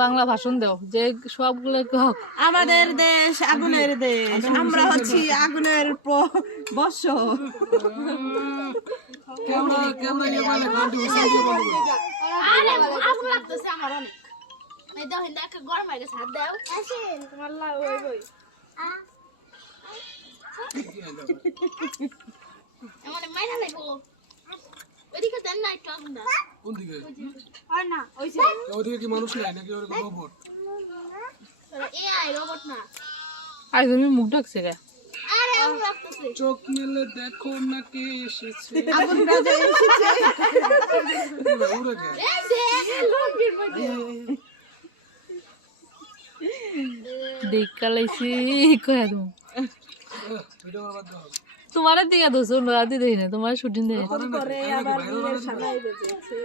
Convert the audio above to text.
বাংলা ভাষণ দাও যে সবগুলো আমাদের দেশ আগুনের দেশ, আমরা হচ্ছি আগুনের বর্ষ। আরে আগুন লাগতেছে আমার অনেক। এই দাও হিন্দা একটা গরম হয়ে গেছে, হাত দাও। আসেন তোমার লাউ হই হই। এমন মাইনা লাগবো। ওইদিকে দেন না একটু আগুন দাও। কোন দিকে? হয় না, ওইছে। ওদিকে কি মানুষ নাই নাকি ওরকম রোবট? এআই রোবট না। আই তুমি মুখ ঢাকছে রে আরে আগুন লাগতেছে। চোখ মেলে দেখো না কে এসেছে। আগুন রাজা এসেছে। উড়ে গে। এই দেখ লঙ্গির মধ্যে। দেখালাইছি কয়া তুমি ভিডিও করবার দাও। তোমার দিকে দোষ রাতে দেখি না তোমার শুটিং দেখি করে আবার বিয়ের সাজাই দিয়েছে।